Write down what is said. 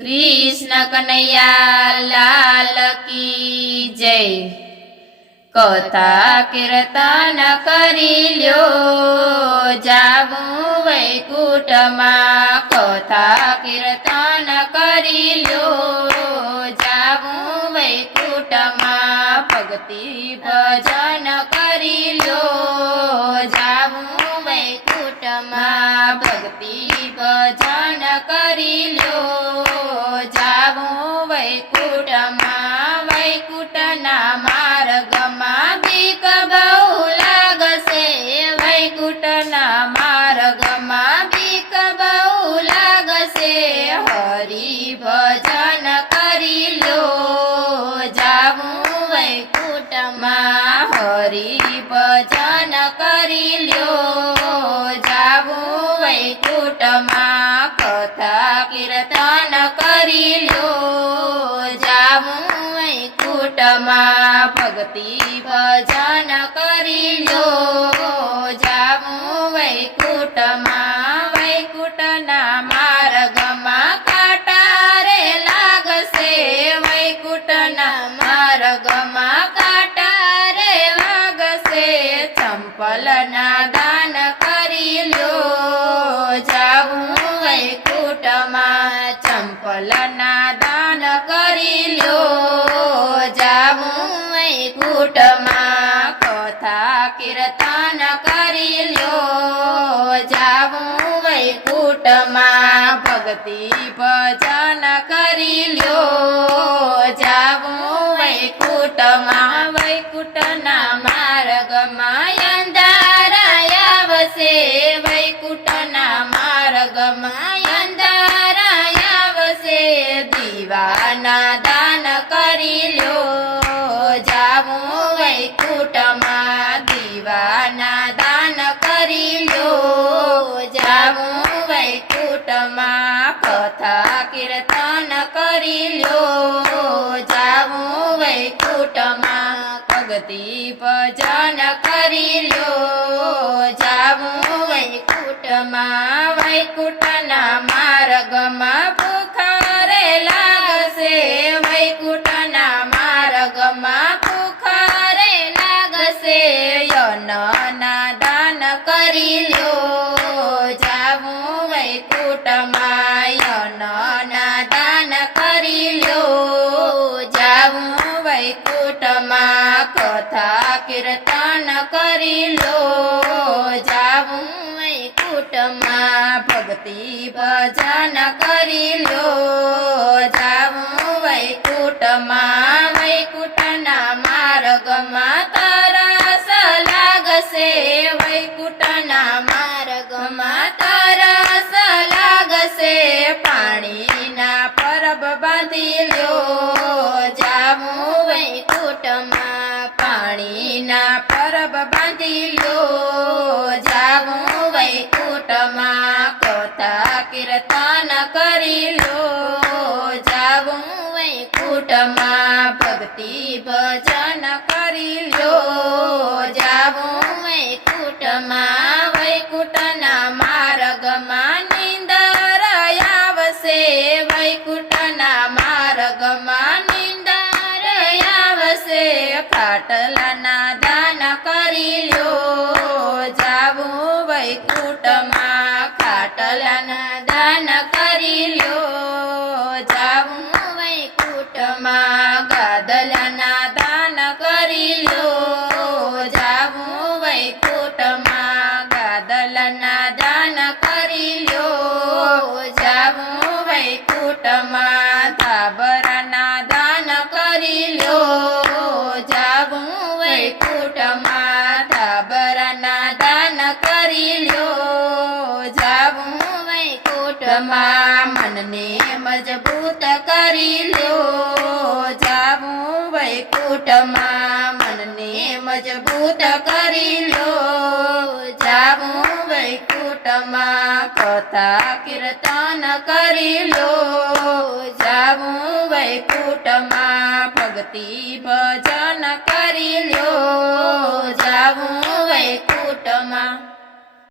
कृष्ण कन्हैया लाल की जय। कथा कीर्तन करी ल्यो जावू वैकुंठमा। कथा कीर्तन करी ल्यो जावू वैकुंठमा। भक्ति भजन करी ल्यो जावू वैकुंठमा। भक्ति भजन करी ल्यो जावू वैकुंठमा। वैकुंठना मार्गमा बीक बहु लागसे। वैकुंठना मार्गमा बीक बहु लागसे। हरि भजन करी ल्यो जावू वैकुंठमा। हरि भजन करी ल्यो जावू वैकुंठमा। कथा कीर्तन करी ल्यो जावू वैकुंठमा। भक्ति भजन करी ल्यो जावू वैकुंठमा। वैकुंठना मार्गमा काटा रे लागसे। वैकुंठना मार्गमा काटा रे लागसे। चंपलना दान करी ल्यो जावू वैकुंठमा। चंपलना दान करी ल्यो जावू वैकुंठमा। कथा कीर्तन करी ल्यो जावू वैकुंठमा। भक्ति भजन करी ल्यो जावू वैकुंठमा। वैकुंठना मार्गमा अंधारा आवसे। वैकुंठना मार्गमा अंधारा आवसे। दीवाना दान करी ल्यो जावू वैकुंठमा। दीवाना दान करी ल्यो जावू वैकुंठमा। कथा कीर्तन करी ल्यो जावू वैकुंठमा। भक्ति भजन करी ल्यो जावू वैकुंठमा। वैकुंठना मार्गमा भूख रे लागसे। वैकुंठना मार्गमा भूख रे लागसे। यन्नना दान करी ल्यो जावू वैकुंठमा। यन्नना दान करी ल्यो जावू वैकुंठमा। कथा कीर्तन करी ल्यो जावू वैकुंठमा। भक्ति भजन करी ल्यो जावू वैकुंठमा। वैकुंठना मार्गमा तरस लागसे। वैकुंठना मार्गमा तरस लागसे। पाणीना परब बांधी ल्यो जावू वैकुंठमा। पाणीना परब बांधी ल्यो जावू वैकुंठमा। कथा कीर्तन करी ल्यो जावू वैकुंठमा। भक्ति भजन करी ल्यो जावू वैकुंठमा। वैकुंठना मार्गमा निंदर आवसे। वैकुंठना मार्गमा निंदर आवसे। खाटलाना दान करी ल्यो जावू वैकुंठमा। खाटलाना दान करी ल्यो जावू वैकुंठमा। गादलाना दान करी ल्यो जावू वैकुंठमा। गादलाना दान करी ल्यो जावू वैकुंठमा। धाबराना दान करी ल्यो जावू वैकुंठमा। धाबराना दान करी ल्यो जावू वैकुंठमा। मनने मजबूत करी ल्यो जावू वैकुंठमा। मनने मजबूत करी ल्यो जावू वैकुंठमा। कथा कीर्तन करी ल्यो जावू वैकुंठमा। भक्ति भजन